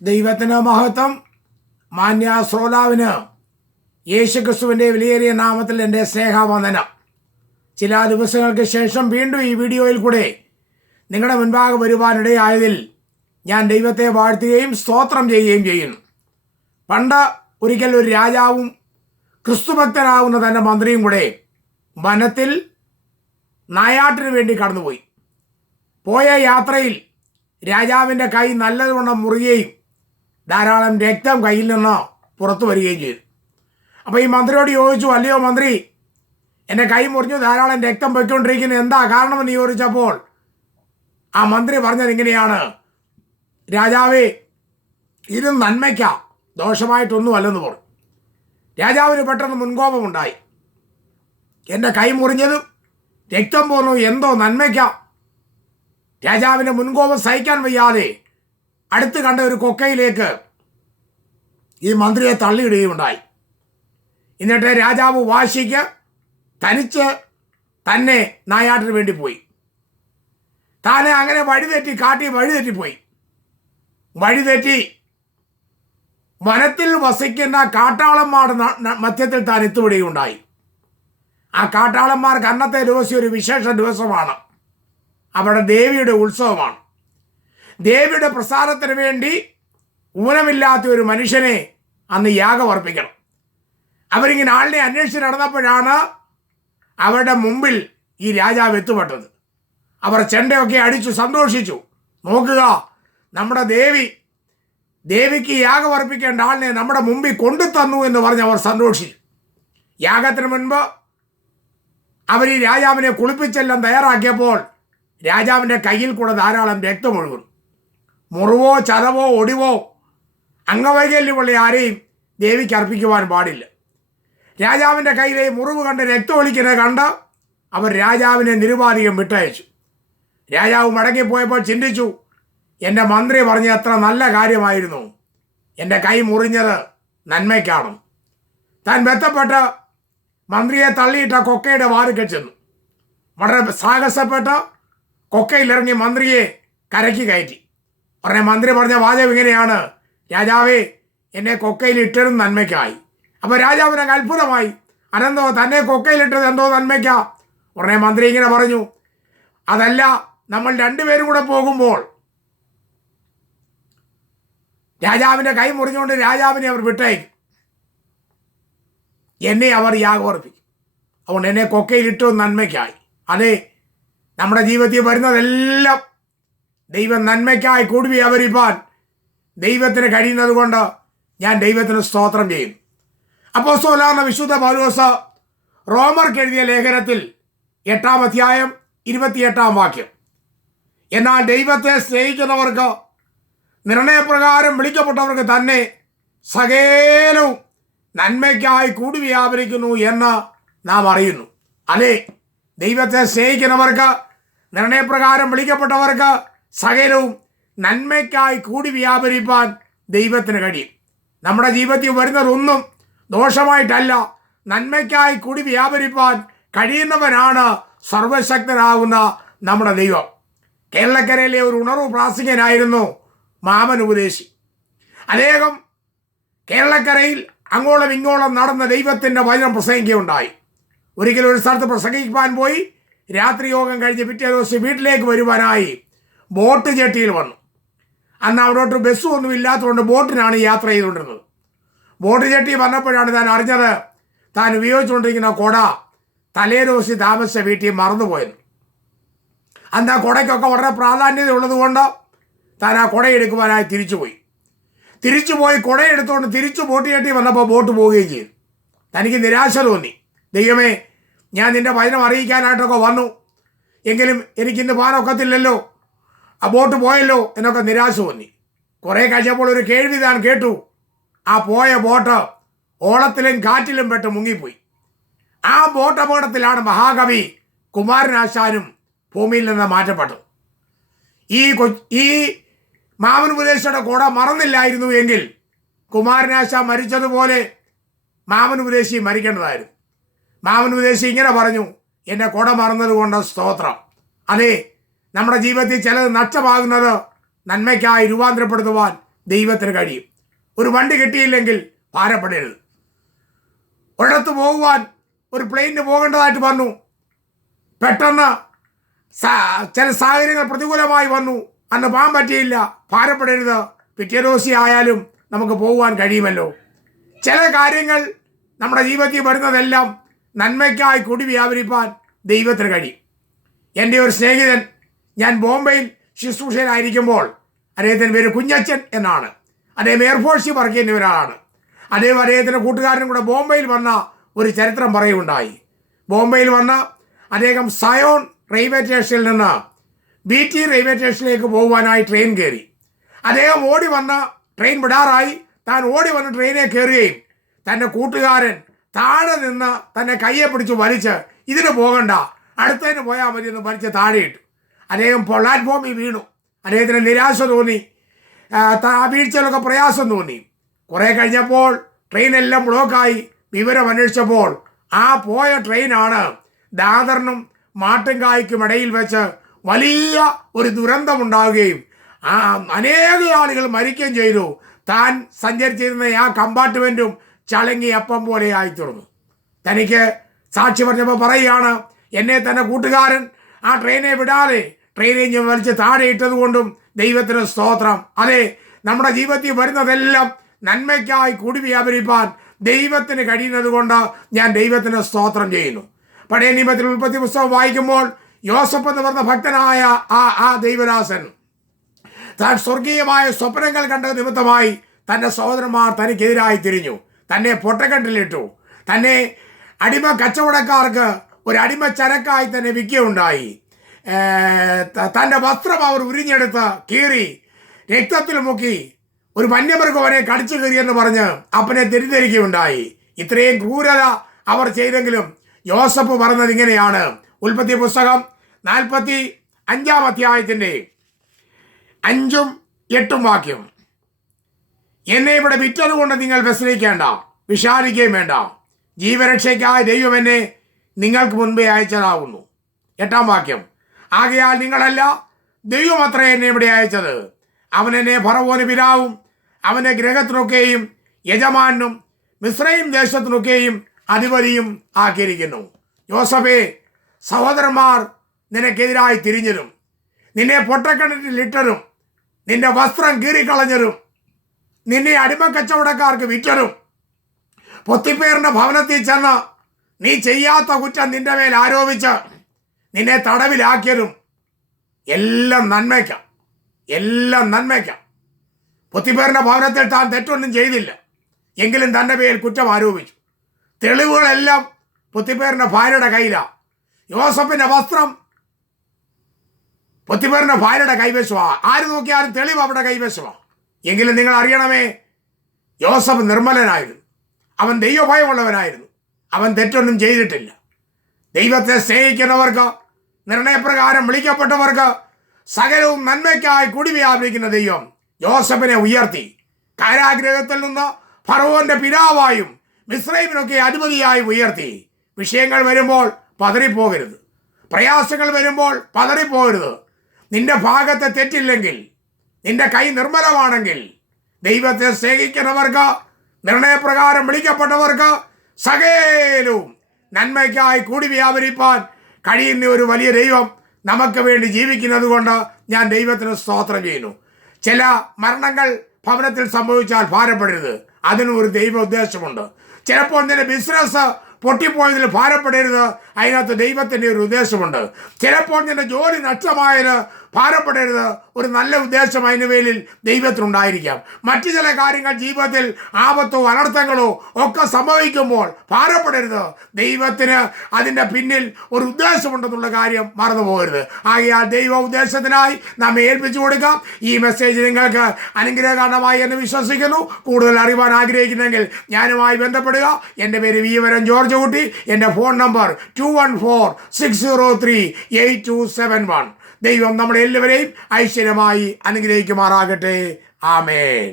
ദൈവത്തിന് മഹത്വം. മാന്യ ശ്രോതാവിന് യേശുക്രിസ്തുവിൻ്റെ വിലയേറിയ നാമത്തിൽ എൻ്റെ സ്നേഹവന്ദനം. ചില ദിവസങ്ങൾക്ക് ശേഷം വീണ്ടും ഈ വീഡിയോയിൽ കൂടെ നിങ്ങളുടെ മുൻപാകെ വരുവാനിടയായതിൽ ഞാൻ ദൈവത്തെ വാഴ്ത്തുകയും സ്തോത്രം ചെയ്യുകയും ചെയ്യുന്നു. പണ്ട് ഒരിക്കൽ ഒരു രാജാവും ക്രിസ്തുഭക്തനാകുന്ന തൻ്റെ മന്ത്രിയും കൂടെ വനത്തിൽ നായാട്ടിന് വേണ്ടി കടന്നുപോയി. പോയ യാത്രയിൽ രാജാവിൻ്റെ കൈ നല്ലതുവണ്ണം മുറിയുകയും ധാരാളം രക്തം കയ്യിൽ നിന്ന് പുറത്തു വരികയും ചെയ്തു. അപ്പോൾ ഈ മന്ത്രിയോട് ചോദിച്ചു, അല്ലയോ മന്ത്രി, എൻ്റെ കൈ മുറിഞ്ഞു, ധാരാളം രക്തം പൊയ്ക്കൊണ്ടിരിക്കുന്നത്, എന്താ കാരണമെന്ന് ചോദിച്ചപ്പോൾ ആ മന്ത്രി പറഞ്ഞത് ഇങ്ങനെയാണ്: രാജാവേ, ഇത് നന്മയ്ക്കാ, ദോഷമായിട്ടൊന്നും അല്ലെന്ന് പറഞ്ഞു. രാജാവിന് പെട്ടെന്ന് മുൻകോപമുണ്ടായി. എൻ്റെ കൈ മുറിഞ്ഞതും രക്തം പോന്നു, എന്തോ നന്മയ്ക്കാ. രാജാവിൻ്റെ മുൻകോപം സഹിക്കാൻ വയ്യാതെ അടുത്ത് കണ്ട ഒരു കൊക്കയിലേക്ക് ഈ മന്ത്രിയെ തള്ളിയിടുകയുണ്ടായി. എന്നിട്ട് രാജാവ് വാശിക്ക് തനിച്ച് തന്നെ നായാട്ടിന് വേണ്ടി പോയി. താനെ അങ്ങനെ വഴിതെറ്റിപ്പോയി. വഴിതെറ്റി വനത്തിൽ വസിക്കുന്ന കാട്ടാളന്മാരുടെ മധ്യത്തിൽ താൻ എത്തുവിടുകയുണ്ടായി. ആ കാട്ടാളന്മാർക്ക് അന്നത്തെ ദിവസം ഒരു വിശേഷ ദിവസമാണ്. അവിടെ ദേവിയുടെ ഉത്സവമാണ്. ദേവിയുടെ പ്രസാദത്തിന് വേണ്ടി ഊനമില്ലാത്ത ഒരു മനുഷ്യനെ അന്ന് യാഗം അർപ്പിക്കണം. അവരിങ്ങനെ ആളിനെ അന്വേഷിച്ച് നടന്നപ്പോഴാണ് അവരുടെ മുമ്പിൽ ഈ രാജാവ് എത്തുപെട്ടത്. അവർ ചെണ്ടയൊക്കെ അടിച്ചു സന്തോഷിച്ചു. നോക്കുക, നമ്മുടെ ദേവിക്ക് യാഗം അർപ്പിക്കേണ്ട ആളിനെ നമ്മുടെ മുമ്പിൽ കൊണ്ടു തന്നു എന്ന് പറഞ്ഞ് അവർ സന്തോഷിച്ചു. യാഗത്തിന് മുൻപ് അവർ ഈ രാജാവിനെ കുളിപ്പിച്ചെല്ലാം തയ്യാറാക്കിയപ്പോൾ രാജാവിൻ്റെ കയ്യിൽ കൂടെ ധാരാളം രക്തമൊഴുകുന്നു. മുറിവോ ചതവോ ഒടിവോ അംഗവൈകല്യമുള്ള ആരെയും ദേവിക്ക് അർപ്പിക്കുവാൻ പാടില്ല. രാജാവിൻ്റെ കയ്യിലെ മുറിവ് കണ്ട് രക്തമൊലിക്കുന്നത് കണ്ട് അവർ രാജാവിനെ നിരുപാധികം വിട്ടയച്ചു. രാജാവ് മടങ്ങിപ്പോയപ്പോൾ ചിന്തിച്ചു, എൻ്റെ മന്ത്രി പറഞ്ഞ അത്ര നല്ല കാര്യമായിരുന്നു, എൻ്റെ കൈ മുറിഞ്ഞത് നന്മയ്ക്കാണ്. താൻ ബന്ധപ്പെട്ട് മന്ത്രിയെ തള്ളിയിട്ട കൊക്കയുടെ വാതിൽക്കൽ ചെന്നു. വളരെ സാഹസപ്പെട്ട് കൊക്കയിലിറങ്ങി മന്ത്രിയെ കരയ്ക്ക് കയറ്റി. മന്ത്രി പറഞ്ഞ വാചകം ഇങ്ങനെയാണ്: രാജാവേ, എന്നെ കൊക്കയിലിട്ടതും നന്മയ്ക്കായി. അപ്പോൾ രാജാവിന് അത്ഭുതമായി. അനന്തോ, തന്നെ കൊക്കയിലിട്ടത് എന്തോ നന്മയ്ക്കാ? ഉടനെ മന്ത്രി ഇങ്ങനെ പറഞ്ഞു: അതല്ല, നമ്മൾ രണ്ടുപേരും കൂടെ പോകുമ്പോൾ രാജാവിൻ്റെ കൈ മുറിഞ്ഞുകൊണ്ട് രാജാവിനെ അവർ വിട്ടയക്കും, എന്നെ അവർ യാഗമർപ്പിക്കും. അതുകൊണ്ട് എന്നെ കൊക്കയിലിട്ടതും നന്മയ്ക്കായി. അതെ, നമ്മുടെ ജീവിതത്തിൽ വരുന്നതെല്ലാം ദൈവം നന്മയ്ക്കായി കൂടി വ്യാപരിപ്പാൻ ദൈവത്തിന് കഴിയുന്നത് കൊണ്ട് ഞാൻ ദൈവത്തിന് സ്തോത്രം ചെയ്യുന്നു. അപ്പോസ്തലനായ വിശുദ്ധ പൗലോസ് റോമർക്ക് എഴുതിയ ലേഖനത്തിൽ 8-ാം അധ്യായം 28-ാം വാക്യം: എന്നാൽ ദൈവത്തെ സ്നേഹിക്കുന്നവർക്ക്, നിർണയപ്രകാരം വിളിക്കപ്പെട്ടവർക്ക് തന്നെ സകലവും നന്മയ്ക്കായി കൂടി വ്യാപരിക്കുന്നു എന്ന് നാം അറിയുന്നു. അതെ, ദൈവത്തെ സ്നേഹിക്കുന്നവർക്ക്, നിർണയപ്രകാരം വിളിക്കപ്പെട്ടവർക്ക് സകലവും നന്മയ്ക്കായി കൂടി വ്യാപരിപ്പാൻ ദൈവത്തിന് കഴിയും. നമ്മുടെ ജീവിതത്തിൽ വരുന്നതൊന്നും ദോഷമായിട്ടല്ല, നന്മയ്ക്കായി കൂടി വ്യാപരിപ്പാൻ കഴിയുന്നവനാണ് സർവശക്തനാകുന്ന നമ്മുടെ ദൈവം. കേരളക്കരയിലെ ഒരു ഉണർവ് പ്രാസംഗികനായിരുന്നു മാമൻ ഉപദേശി. അദ്ദേഹം കേരളക്കരയിൽ അങ്ങോളം ഇങ്ങോളം നടന്ന ദൈവത്തിൻ്റെ വചനം പ്രസംഗിക്കുകയുണ്ടായി. ഒരിക്കലും ഒരു സ്ഥലത്ത് പ്രസംഗിക്കാൻ പോയി രാത്രി യോഗം കഴിഞ്ഞ് പിറ്റേ ദിവസം വീട്ടിലേക്ക് വരുവാനായി ബോട്ട് ജെട്ടിയിൽ വന്നു. അന്ന് അവിടോട്ട് ബസ്സും ഒന്നും ഇല്ലാത്തതുകൊണ്ട് ബോട്ടിനാണ് യാത്ര ചെയ്തുകൊണ്ടിരുന്നത്. ബോട്ട് ജെട്ടി വന്നപ്പോഴാണ് താൻ അറിഞ്ഞത് താൻ ഉപയോഗിച്ചുകൊണ്ടിരിക്കുന്ന കുട തലേ ദിവസം താമസിച്ച വീട്ടിൽ മറന്നുപോയത്. അന്ന് ആ കുടയ്ക്കൊക്കെ വളരെ പ്രാധാന്യത ഉള്ളതുകൊണ്ട് താൻ ആ കുട എടുക്കുവാനായി തിരിച്ചുപോയി കുടയെടുത്തുകൊണ്ട് തിരിച്ചു ബോട്ട് ജെട്ടി വന്നപ്പോൾ ബോട്ട് പോവുകയും ചെയ്തു. തനിക്ക് നിരാശ തോന്നി. ദൈവമേ, ഞാൻ നിൻ്റെ വചനം അറിയിക്കാനായിട്ടൊക്കെ വന്നു, എങ്കിലും എനിക്കിന്ന് പോകാനൊക്കത്തില്ലല്ലോ, ആ ബോട്ട് പോയല്ലോ എന്നൊക്കെ നിരാശ തോന്നി. കുറേ കഴിഞ്ഞപ്പോൾ ഒരു കേൾവി താൻ കേട്ടു: ആ പോയ ബോട്ട് ഓളത്തിലും കാറ്റിലും പെട്ട് മുങ്ങിപ്പോയി. ആ ബോട്ട് അപകടത്തിലാണ് മഹാകവി കുമാരനാശാനും ഭൂമിയിൽ നിന്ന് മാറ്റപ്പെട്ടത്. ഈ മാമൻ ഉപദേശിയുടെ കുട മറന്നില്ലായിരുന്നു എങ്കിൽ കുമാരനാശാൻ മരിച്ചതുപോലെ മാമൻ ഉപദേശി മരിക്കേണ്ടതായിരുന്നു. മാമൻ ഉപദേശി ഇങ്ങനെ പറഞ്ഞു: എൻ്റെ കുട മറന്നത് കൊണ്ട് സ്തോത്രം. അതെ, നമ്മുടെ ജീവിതത്തിൽ ചിലത് നഷ്ടമാകുന്നത് നന്മയ്ക്കായി രൂപാന്തരപ്പെടുത്തുവാൻ ദൈവത്തിന് കഴിയും. ഒരു വണ്ടി കിട്ടിയില്ലെങ്കിൽ ഭാരപ്പെടരുത്. ഒരിടത്ത് പോകുവാൻ ഒരു പ്ലെയിനിന് പോകേണ്ടതായിട്ട് വന്നു, പെട്ടെന്ന് ചില സാഹചര്യങ്ങൾ പ്രതികൂലമായി വന്നു, അന്ന് പോകാൻ പറ്റിയില്ല, ഭാരപ്പെടരുത്. പിറ്റേ ദിവസം ആയാലും നമുക്ക് പോകുവാൻ കഴിയുമല്ലോ. ചില കാര്യങ്ങൾ നമ്മുടെ ജീവിതത്തിൽ വരുന്നതെല്ലാം നന്മയ്ക്കായി കൂടി വ്യാപരിപ്പാൻ ദൈവത്തിന് കഴിയും. എൻ്റെ ഒരു സ്നേഹിതൻ, ഞാൻ ബോംബെയിൽ ശുശ്രൂഷയിലായിരിക്കുമ്പോൾ, അദ്ദേഹത്തിൻ്റെ പേര് കുഞ്ഞച്ചൻ എന്നാണ്. അദ്ദേഹം എയർഫോഴ്സിൽ വർക്ക് ചെയ്യുന്ന ഒരാളാണ്. അദ്ദേഹത്തിൻ്റെ കൂട്ടുകാരനും കൂടെ ബോംബെയിൽ വന്ന ഒരു ചരിത്രം പറയുകയുണ്ടായി. ബോംബെയിൽ വന്ന അദ്ദേഹം സയോൺ റെയിൽവേ സ്റ്റേഷനിൽ നിന്ന് BT റെയിൽവേ സ്റ്റേഷനിലേക്ക് പോകുവാനായി ട്രെയിൻ കയറി. അദ്ദേഹം ഓടി വന്ന ട്രെയിൻ വിടാറായി. താൻ ഓടി വന്ന് ട്രെയിനെ കയറുകയും തൻ്റെ കൂട്ടുകാരൻ താഴെ നിന്ന് തന്നെ കയ്യെ പിടിച്ച് വലിച്ച്, ഇതിന് പോകണ്ട, അടുത്തതിന് പോയാൽ മതി എന്ന് വലിച്ച് താഴെയിട്ടു. അദ്ദേഹം പ്ലാറ്റ്ഫോമിൽ വീണു. അദ്ദേഹത്തിന് നിരാശ തോന്നി, ആ വീഴ്ചയിലൊക്കെ പ്രയാസം തോന്നി. കുറേ കഴിഞ്ഞപ്പോൾ ട്രെയിനെല്ലാം ബ്ലോക്കായി. വിവരം അന്വേഷിച്ചപ്പോൾ ആ പോയ ട്രെയിനാണ് ദാദറിനും മാട്ടുംകായ്ക്കും ഇടയിൽ വെച്ച് വലിയ ഒരു ദുരന്തമുണ്ടാവുകയും അനേക ആളുകൾ മരിക്കുകയും ചെയ്തു. താൻ സഞ്ചരിച്ചിരുന്ന ആ കമ്പാർട്ട്മെൻറ്റും ചളങ്ങി അപ്പം പോലെ ആയിത്തീർന്നു. തനിക്ക് സാക്ഷി പറഞ്ഞപ്പോൾ പറയുകയാണ്, എന്നെ തന്നെ കൂട്ടുകാരൻ ആ ട്രെയിനെ വിടാതെ ട്രെയിനിൽ ഞാൻ വലിച്ച് താഴെ ഇട്ടത് കൊണ്ടും ദൈവത്തിന് സ്തോത്രം. അതെ, നമ്മുടെ ജീവിതത്തിൽ വരുന്നതെല്ലാം നന്മയ്ക്കായി കൂടി വ്യാപരിപ്പാൻ ദൈവത്തിന് കഴിയുന്നത് കൊണ്ട് ഞാൻ ദൈവത്തിന് സ്തോത്രം ചെയ്യുന്നു. പഴയ നിയമത്തിൽ ഉൽപ്പത്തി പുസ്തകം വായിക്കുമ്പോൾ യോസഫ് എന്ന് പറഞ്ഞ ഭക്തനായ ആ ദൈവദാസൻ താൻ സ്വർഗീയമായ സ്വപ്നങ്ങൾ കണ്ട നിമിത്തമായി തൻ്റെ സഹോദരന്മാർ തനിക്കെതിരായി തിരിഞ്ഞു, തന്നെ പൊട്ടക്കെട്ടിലിട്ടു, തന്നെ അടിമ കച്ചവടക്കാർക്ക് ഒരു അടിമ ചരക്കായി തന്നെ വിൽക്കുകയുണ്ടായി. തൻ്റെ വസ്ത്രം അവർ ഉരിഞ്ഞെടുത്ത് കീറി രക്തത്തിൽ മുക്കി ഒരു വന്യമൃഗം അവനെ കടിച്ചു കീറിയെന്ന് പറഞ്ഞ് അപ്പനെ തെറ്റിദ്ധരിക്കുകയുണ്ടായി. ഇത്രയും ക്രൂരത അവർ ചെയ്തെങ്കിലും യോസഫ് പറഞ്ഞത് ഇങ്ങനെയാണ്. ഉൽപ്പത്തി പുസ്തകം 45-ാം അധ്യായത്തിൻ്റെ 5-ഉം 8-ഉം വാക്യം. എന്നെ ഇവിടെ വിറ്റതുകൊണ്ട് നിങ്ങൾ വ്യസനിക്കേണ്ട, വിഷാദിക്കുകയും വേണ്ട. ജീവരക്ഷയ്ക്കായി ദൈവം എന്നെ നിങ്ങൾക്ക് മുൻപേ അയച്ചതാകുന്നു. 8-ാം വാക്യം. ആകയാൽ നിങ്ങളല്ല, ദൈവം അത്രേ എന്നെ ഇവിടെ അയച്ചത്. അവൻ എന്നെ ഫറവോന് പിതാവും അവൻ്റെ ഗ്രഹത്തിനൊക്കെയും യജമാനും മിസ്രയീം ദേശത്തിനൊക്കെയും അധിപതിയും ആക്കിയിരിക്കുന്നു. യോസഫേ, സഹോദരന്മാർ നിനക്കെതിരായി തിരിഞ്ഞതും നിന്നെ പൊട്ടക്കിണറ്റിലിട്ടതും നിന്റെ വസ്ത്രം കീറിക്കളഞ്ഞതും നിന്നെ അടിമക്കച്ചവടക്കാർക്ക് വിറ്റതും പൊത്തിപ്പേറിൻ്റെ ഭവനത്തിൽ ചെന്ന് നീ ചെയ്യാത്ത കുറ്റം നിന്റെ മേൽ ആരോപിച്ച് നിന്നെ തടവിലാക്കിയതും എല്ലാം നന്മയ്ക്കാം, എല്ലാം നന്മയ്ക്കാം. പൊത്തിപ്പേറിൻ്റെ ഭവനത്തിൽ താൻ തെറ്റൊന്നും ചെയ്തില്ല, എങ്കിലും തൻ്റെ പേരിൽ കുറ്റം ആരോപിച്ചു. തെളിവുകളെല്ലാം പൊത്തിപ്പേറിൻ്റെ ഭാര്യയുടെ കയ്യിലാണ്. യോസഫിൻ്റെ വസ്ത്രം പൊത്തിപ്പേറിൻ്റെ ഭാര്യയുടെ കൈവശമാണ്. ആര് നോക്കിയാലും തെളിവ് അവിടെ കൈവശമാണ്. എങ്കിലും നിങ്ങൾ അറിയണമേ, യോസഫ് നിർമ്മലനായിരുന്നു, അവൻ ദൈവഭയമുള്ളവനായിരുന്നു, അവൻ തെറ്റൊന്നും ചെയ്തിട്ടില്ല. ദൈവത്തെ സ്നേഹിക്കുന്നവർക്ക്, നിർണയപ്രകാരം വിളിക്കപ്പെട്ടവർക്ക് സകലവും നന്മയ്ക്കായി കൂടി വ്യാപരിക്കുന്ന ദൈവം യോസഫിനെ ഉയർത്തി കാരാഗ്രഹത്തിൽ നിന്ന് ഫറവോന്റെ പിതാവായും മിസ്രയീമിനൊക്കെ അധിപതിയായും ഉയർത്തി. വിഷയങ്ങൾ വരുമ്പോൾ പതറിപ്പോകരുത്, പ്രയാസങ്ങൾ വരുമ്പോൾ പതറിപ്പോകരുത്. നിന്റെ ഭാഗത്തെ തെറ്റില്ലെങ്കിൽ, നിന്റെ കൈ നിർമ്മലമാണെങ്കിൽ, ദൈവത്തെ സ്നേഹിക്കുന്നവർക്ക്, നിർണയപ്രകാരം വിളിക്കപ്പെട്ടവർക്ക് സകലവും നന്മയ്ക്കായി കൂടി വ്യാപരിപ്പാൻ കഴിയുന്ന ഒരു വലിയ ദൈവം നമുക്ക് വേണ്ടി ജീവിക്കുന്നത് കൊണ്ട് ഞാൻ ദൈവത്തിന് സ്തോത്രം ചെയ്യുന്നു. ചില മരണങ്ങൾ ഭവനത്തിൽ സംഭവിച്ചാൽ ഭാരപ്പെടരുത്, അതിനൊരു ദൈവ ഉദ്ദേശമുണ്ട്. ചിലപ്പോൾ നിന്റെ ബിസിനസ് പൊട്ടിപ്പോയതിൽ ഭാരപ്പെടരുത്, അതിനകത്ത് ദൈവത്തിൻ്റെ ഒരു ഉദ്ദേശമുണ്ട്. ചിലപ്പോൾ നിന്റെ ജോലി നഷ്ടമായത് ഭാരപ്പെടരുത്, ഒരു നല്ല ഉദ്ദേശം അതിന് പേരിൽ ദൈവത്തിനുണ്ടായിരിക്കാം. മറ്റു ചില കാര്യങ്ങൾ ജീവിതത്തിൽ ആപത്തോ അനർത്ഥങ്ങളോ ഒക്കെ സംഭവിക്കുമ്പോൾ ഭാരപ്പെടരുത്, ദൈവത്തിന് അതിൻ്റെ പിന്നിൽ ഒരു ഉദ്ദേശമുണ്ടെന്നുള്ള കാര്യം മറന്നു പോകരുത്. ആകയാൽ ദൈവ ഉദ്ദേശത്തിനായി നമ്മെ ഏൽപ്പിച്ചു കൊടുക്കാം. ഈ മെസ്സേജ് നിങ്ങൾക്ക് അനുഗ്രഹകരമായി എന്ന് വിശ്വസിക്കുന്നു. കൂടുതൽ അറിയാൻ ആഗ്രഹിക്കുന്നെങ്കിൽ ഞാനുമായി ബന്ധപ്പെടുക. എൻ്റെ പേര് വീവരൻ ജോർജ് കുട്ടി. എൻ്റെ ഫോൺ നമ്പർ 214-603-8271. ദൈവം നമ്മളെല്ലാവരെയും ഐശ്വര്യമായി അനുഗ്രഹിക്കുമാറാകട്ടെ. ആമേൻ.